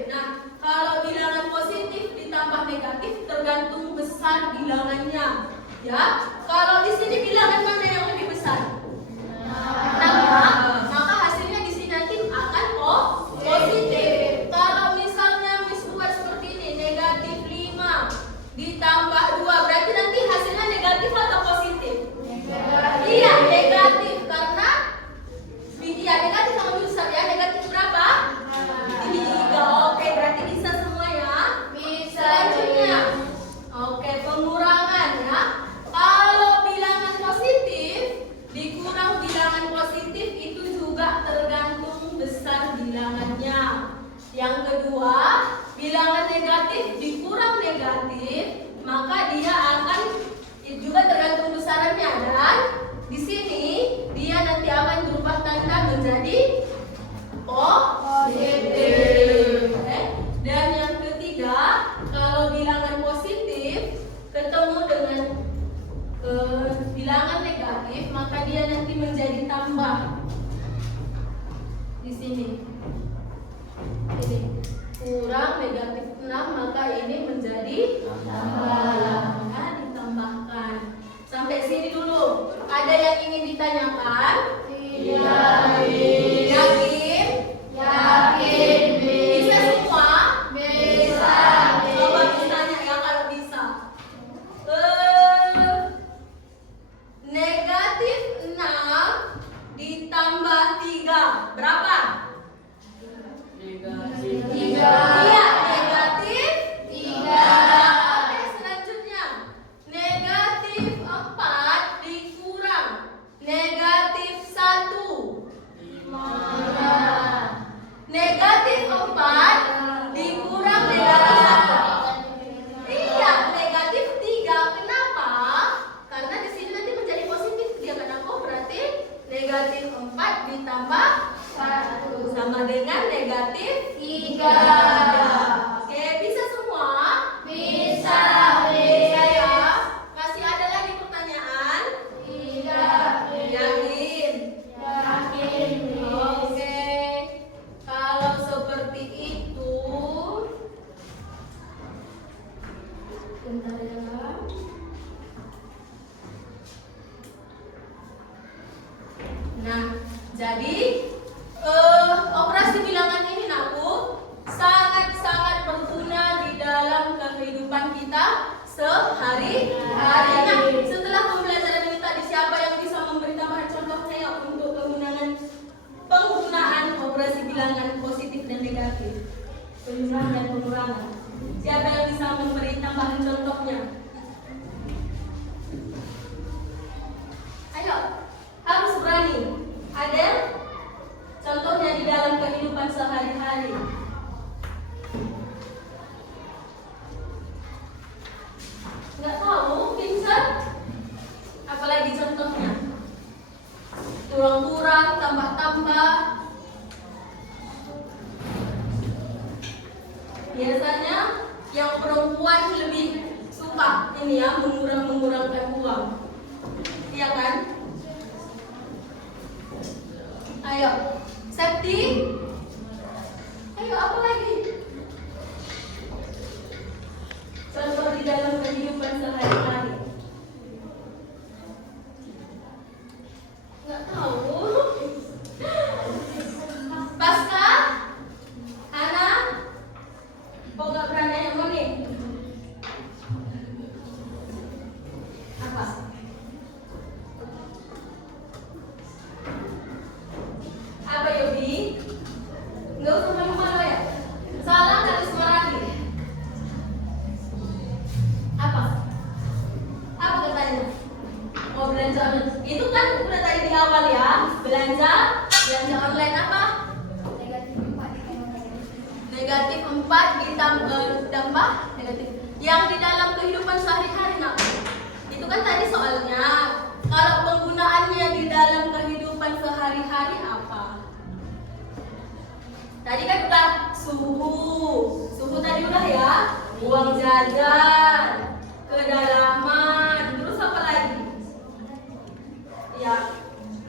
Nah, kalau bilangan positif ditambah negatif tergantung besar bilangannya. Ya, kalau di sini bilangan mana yang lebih besar? Maka hasilnya di sini nanti akan positif. Kalau misalnya Miss buat seperti ini, negatif 5 ditambah 2, berarti nanti hasilnya negatif atau positif? Iya, negatif karena negatif sama besar ya. Negatif berapa? 3. Oke, berarti bisa semua ya. Bisa. Selanjutnya, oke, pengurangan ya. Kalau bilangan positif dikurang bilangan positif itu juga tergantung besar bilangannya. Yang kedua, bilangan negatif dikurang negatif, maka dia akan juga tergantung besarannya, dan di sini dia nanti akan berubah tanda menjadi positif. Oke. Dan yang ketiga, kalau bilangan positif ketemu dengan bilangan negatif, maka dia nanti menjadi tambah. Di sini. Ini kurang negatif 6, maka ini menjadi tambah. Nah, ditambahkan. Sampai sini dulu. Ada yang ingin ditanyakan? Tidak. Yakin? Yakin. Bisa semua? Bisa. Coba ditanya ya kalau bisa. Negatif 6 ditambah 3 berapa? Negatif. Iya, negatif 3. Oke, selanjutnya negatif 4 dikurang negatif 1. 5. Negatif 4 dikurang negatif 1. Iya, negatif 3. Kenapa? Karena di sini nanti menjadi positif. Dia kata berarti negatif 4 ditambah 1 sama dengan negatif 3. Oke, bisa semua? Bisa. Bisa ya. Masih ada lagi pertanyaan? Tidak. negatif. Penjumlahan dan pengurangan. Siapa yang bisa memberi tambahan contohnya? Ayo, harus berani. Ada contohnya di dalam kehidupan sehari-hari. Nggak tahu, Vincent? Apalagi contohnya? Kurang-kurang, tambah-tambah. Biasanya yang perempuan lebih suka ini ya, mengurang-mengurangkan uang. Iya kan? Ayo, safety. Ayo, apa lagi? Contoh di dalam kehidupan sehari-hari. Nggak tahu. Pasca? Hana? Kok nggak berani yang mana? Apa? Apa Yobi? Nggak usah malu-malu ya? Salah harus marahi. Apa? Apa katanya? Oh, belanja online. Itu kan udah tadi di awal ya. Belanja online apa? Negatif 4 ditambah negatif. Yang di dalam kehidupan sehari-hari nak. Itu kan tadi soalnya. Kalau penggunaannya di dalam kehidupan sehari-hari apa? Tadi kan udah suhu tadi udah ya. Uang jajan, kedalaman, terus apa lagi? Ya,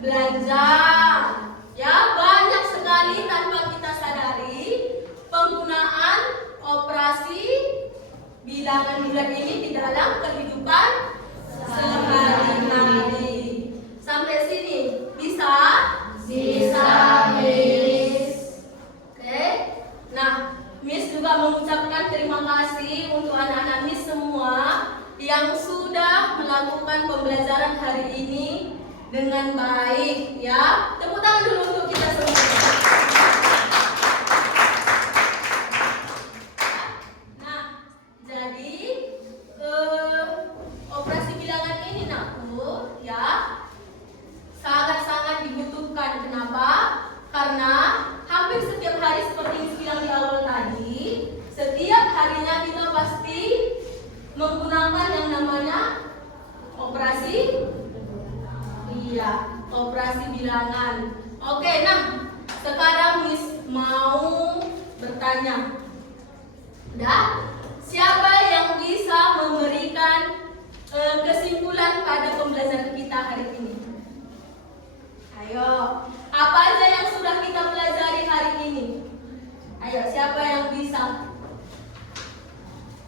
belanja. Ya, banyak sekali tanpa kita sadari penggunaan operasi bilangan bulat ini di dalam kehidupan sehari-hari. Sampai sini bisa? Bisa, Miss. Oke. Nah, Miss juga mengucapkan terima kasih untuk anak-anak Miss semua yang sudah melakukan pembelajaran hari ini dengan baik ya. Tepuk tangan dulu untuk kita semua. Nah, jadi operasi bilangan ini nakku ya sangat-sangat dibutuhkan. Kenapa? Karena hampir setiap hari seperti yang bilang di awal tadi, setiap harinya kita pasti menggunakan yang namanya operasi bilangan. Oke, nah sekarang Miss mau bertanya. Udah? Siapa yang bisa memberikan kesimpulan pada pembelajaran kita hari ini? Ayo, apa aja yang sudah kita pelajari hari ini? Ayo, siapa yang bisa?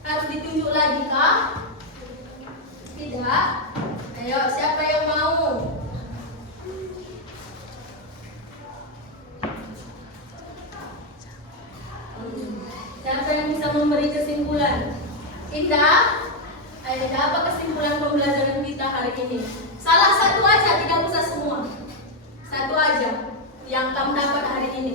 Harus ditunjuk lagi kah? Tidak? Ayo, siapa yang mau? Siapa yang bisa memberi kesimpulan? Indah? Ayo, apa kesimpulan pembelajaran kita hari ini? Salah satu aja, tidak usah semua. Satu aja yang kamu dapat hari ini.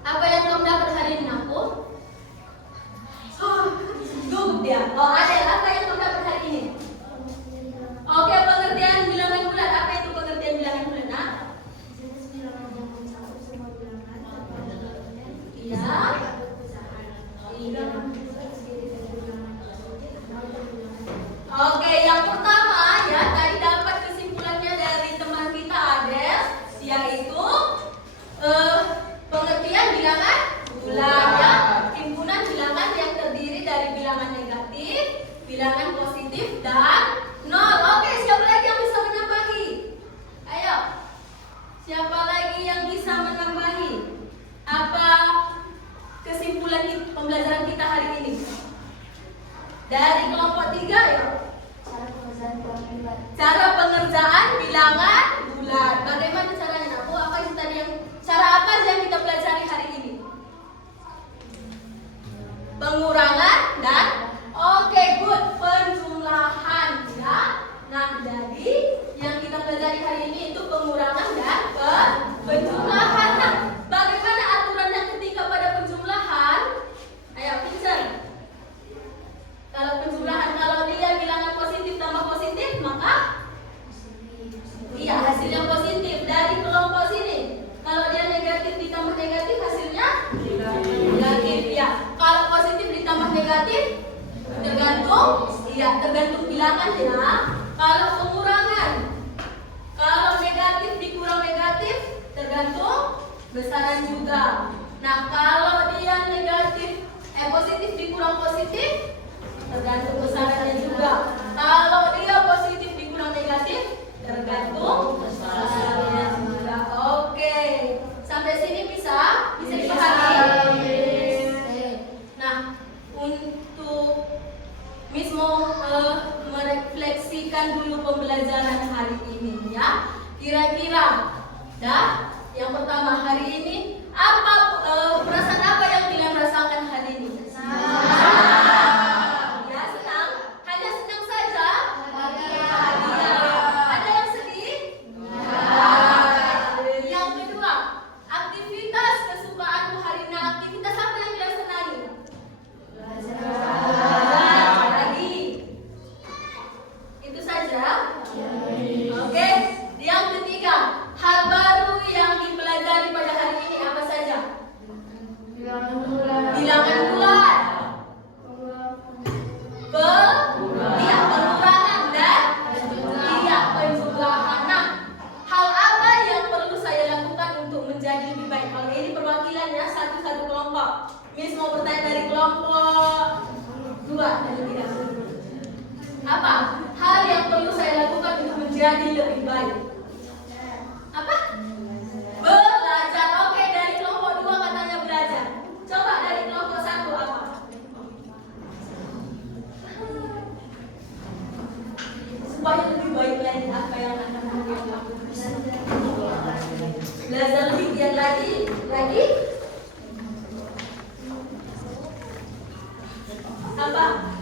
Apa yang kamu dapat hari ini, aku? Gugup dia. Oh, ada. Apa yang kamu dapat hari ini? Oke, pengertian bilangan bulat. Apa itu pengertian bilangan bulat? Nah? Iya. Oke, yang pertama ya tadi dapat kesimpulannya dari teman kita Adel, yaitu pengertian bilangan bulat ya, himpunan bilangan yang terdiri dari bilangan negatif, bilangan positif dan nol. Oke, siapa lagi yang bisa menambahi? Ayo, siapa lagi yang bisa menambahi? Apa kesimpulan pembelajaran kita hari ini? Dari kelompok 3 ya. Cara pengerjaan bilangan bulat. Bagaimana caranya? Aku apa itu tadi yang cara apa yang kita pelajari hari ini? Pengurangan dan oke, good, penjumlahan ya. Nah, jadi yang kita pelajari hari ini itu Kalau pengurangan, kalau negatif dikurang negatif, tergantung besaran juga. Nah, kalau dia positif dikurang positif, tergantung besarannya juga. Kalau dia positif dikurang negatif, tergantung besarannya juga. Oke, sampai sini bisa dipahami. Nah, untuk Miss mau merefleksikan dulu pembelajaran hari ini ya. Kira-kira, yang pertama hari ini perasaan apa yang kalian rasakan hari ini? Ya, senang. Hanya senang saja? Bahagia. Ada yang sedih? Yang kedua, aktivitas kesukaanmu hari ini. Aktivitas apa yang kalian senangi? Lagi. Itu saja? Oke. Yang ketiga, hal baru yang dipelajari pada hari ini apa saja? Bilangan bulan. Pengurangan dan penjumlahan. Nah, hal apa yang perlu saya lakukan untuk menjadi lebih baik? Kalau ini perwakilannya satu-satu kelompok. Miss mau bertanya dari kelompok 2 dari tidak. Apa hal yang perlu saya lakukan untuk menjadi lebih baik? Apa? Belajar. Oke, dari kelompok 2 katanya belajar. Coba dari kelompok 1 apa? Supaya lebih baik lagi apa yang akan kalian lakukan? Belajar lebih giat lagi. Apa?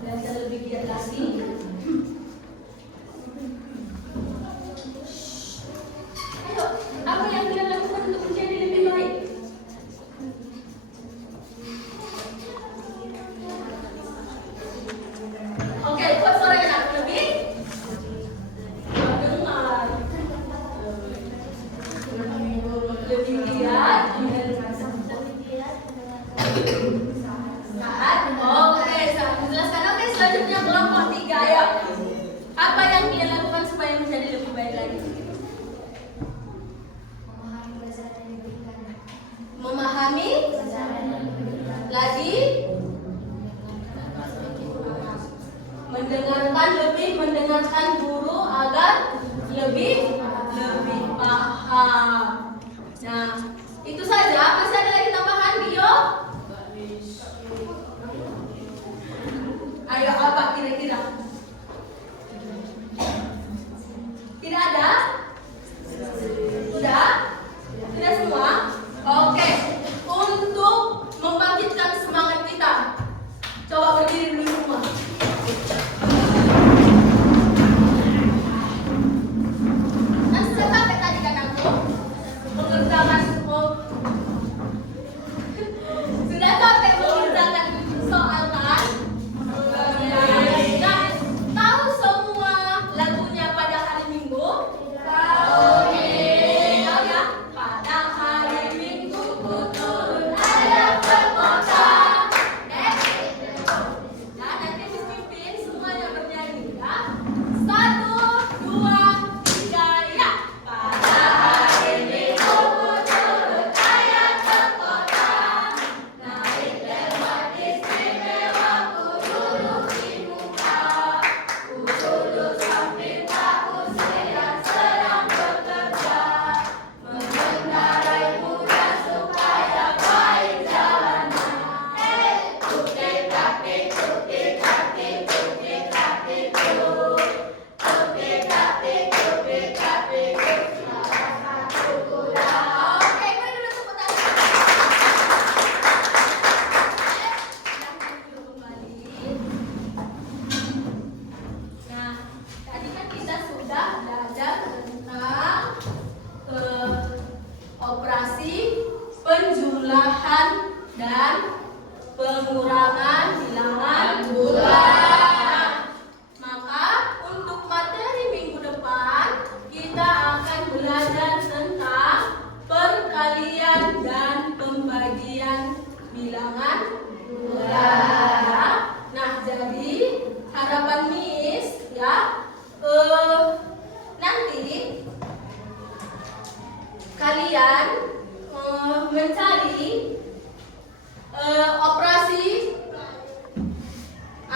Belajar lebih giat lagi. Ayo, apa yang kalian lakukan untuk menjadi lebih baik? Oke, buat suara yang aku lebih dengar. Lebih giat. Oke, saya menjelaskan. Oke, selanjutnya kelompok 3 ya. Apa yang kalian lakukan supaya menjadi lebih baik lagi? Memahami lagi, mendengarkan guru agar lebih paham. Nah, itu saja. Masih ada lagi tambahan, Bio? Ayo, apa kira-kira? Tidak ada? Sudah? Sudah semua? Oke. Untuk membangkitkan semangat kita, coba berdiri dulu semua. Nah, sudah sampai tadi kan aku mengerjakan sudah sampai mengerjakan soal kan? Nah, tahu semua lagunya pada hari Minggu? Tahu ya? Pada hari Minggu ku turun ayam berkota.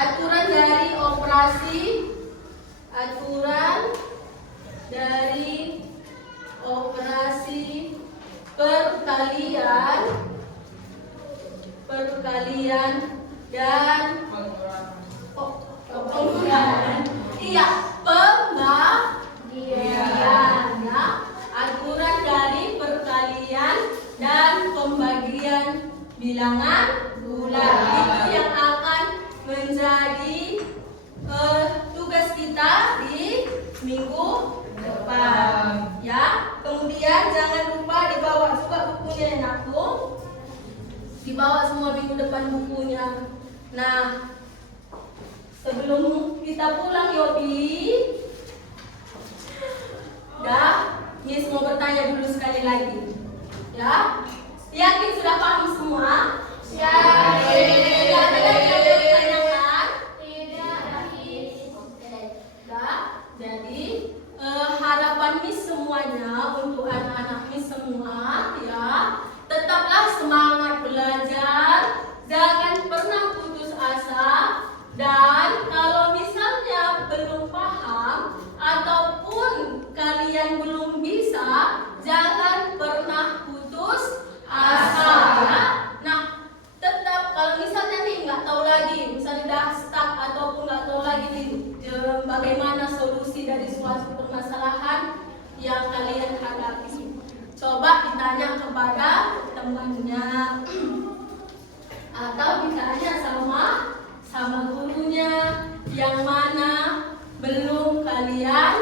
aturan dari operasi perkalian dan pembagian. Iya, pembagian ya. Aturan dari perkalian dan pembagian bilangan bulat itu yang akan menjadi tugas kita di minggu depan ya. Kemudian jangan lupa dibawa juga bukunya ya aku. Dibawa semua minggu depan bukunya. Nah, sebelum kita pulang Yobi, Miss mau bertanya dulu sekali lagi. Ya, yakin sudah paham semua? Yakin. Tidak ada lagi yang mau ditanyakan? Tidak lagi. Oke, dah. Jadi harapan Miss semuanya untuk anak-anak Miss semua ya, tetaplah semangat belajar, jangan pernah putus asa, dan kalau misalnya belum paham ataupun kalian belum bisa, jangan pernah putus asa ya. Nah, tetap kalau misalnya nih nggak tahu lagi, misalnya udah stuck ataupun nggak tahu lagi nih bagaimana solusi dari suatu permasalahan yang kalian hadapi, coba ditanya kepada temannya atau ditanya sama gurunya yang mana belum kalian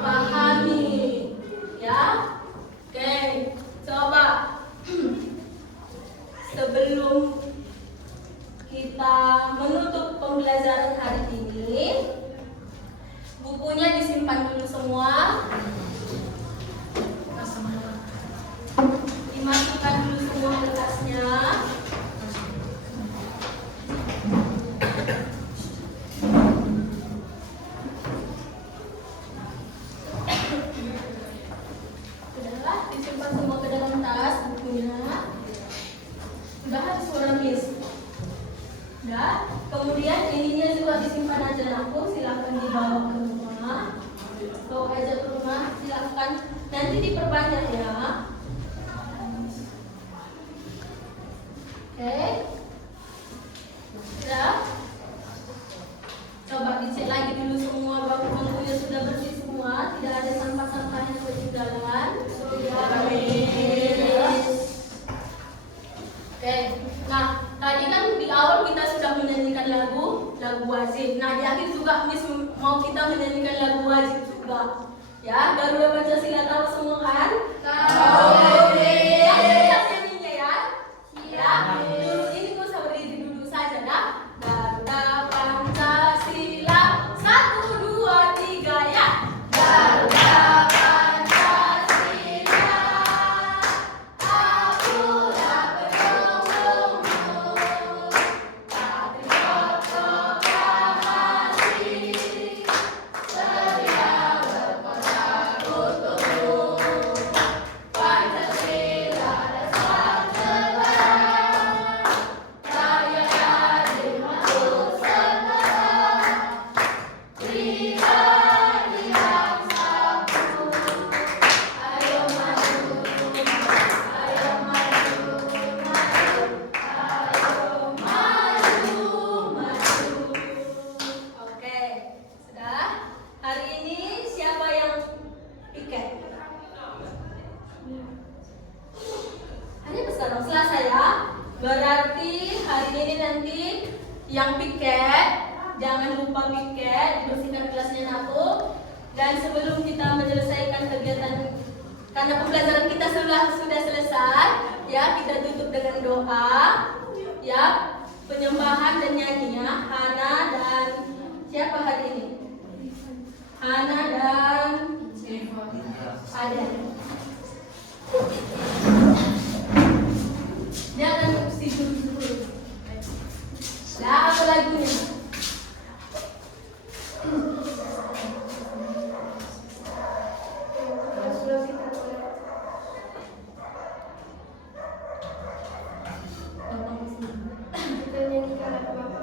pahami ya. Oke, coba sebelum kita menutup pembelajaran hari ini, bukunya disimpan dulu semua, dimasukkan dulu semua ke tasnya. Udahlah, disimpan semua ke dalam tas bukunya. Udah habis suara Miss. Udah. Kemudian ininya juga disimpan aja aku, silahkan dibawa ke rumah. Bawa aja ke rumah, silahkan. Nanti diperbanyak ya. Oke. Udah. Coba dicek lagi dulu semua bangku-bangkunya sudah bersih semua, tidak ada sampah-sampah yang ketinggalan. Oke. Nah, tadi kan di awal kita sudah menyanyikan lagu wajib. Nah, di akhir juga Miss mau kita menyanyikan lagu wajib juga. Ya, Garuda Pancasila tahu semua kan? Tahu. Ya, siap nyanyinya ya. Ya. Dulu ini gue usah berdiri dulu saja dah. Garuda Pancasila 1 2 3 ya. Garuda Pancasila, akulah pendukungmu, patriot proklamasi, setia berkotak untukmu. Pancasila dasar negara, rakyat adil makmur setara, pribadi yang satu. Ayo maju, ayo maju, maju. Oke, sudah. Hari ini siapa yang piket? Hanya sekarang Selasa ya. Berarti hari ini nanti yang piket, jangan lupa piket, bersihkan kelasnya aku. Dan sebelum kita menyelesaikan kegiatan, karena pembelajaran kita sudah selesai, ya kita tutup dengan doa, ya penyembahan dan nyanyinya. Hana dan siapa hari ini? Hana dan Aden. Dia akan tidur dulu. Nah, apa lagunya? Kita nyanyikan lagu apa?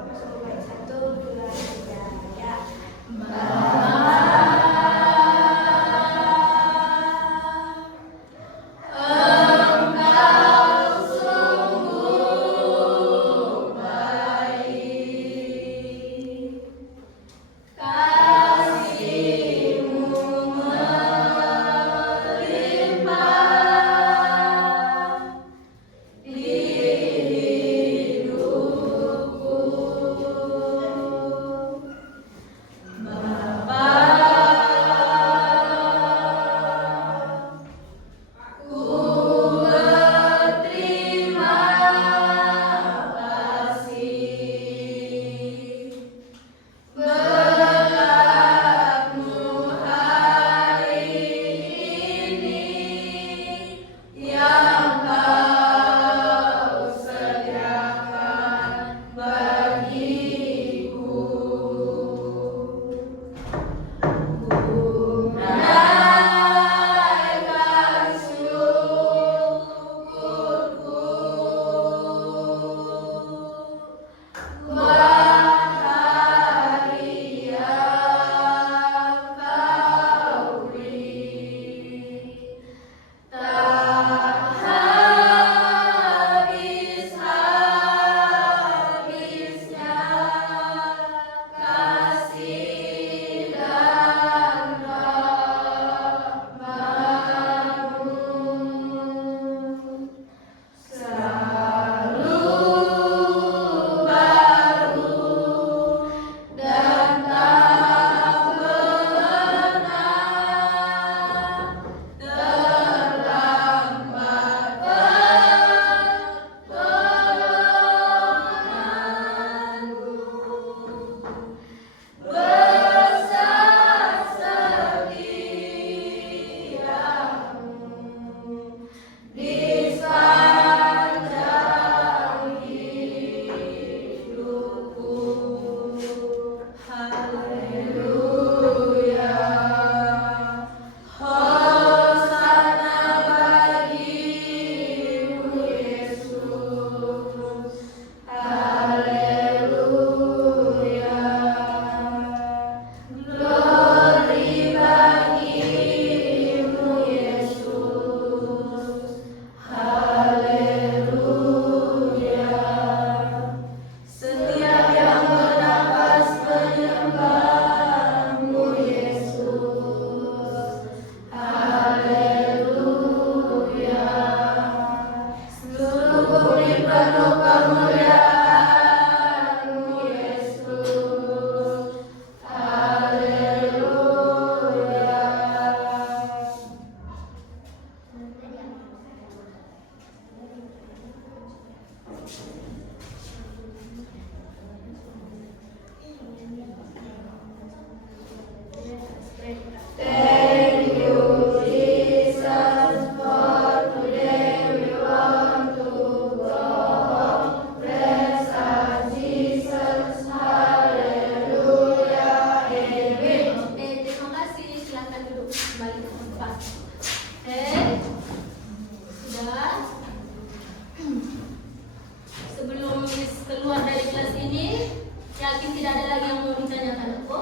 Yakin tidak ada lagi yang mau ditanyakan aku?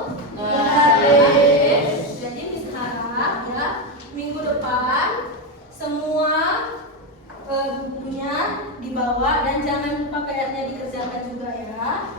Jadi Miss harap ya minggu depan semua bukunya dibawa dan jangan lupa PR-nya dikerjakan juga ya.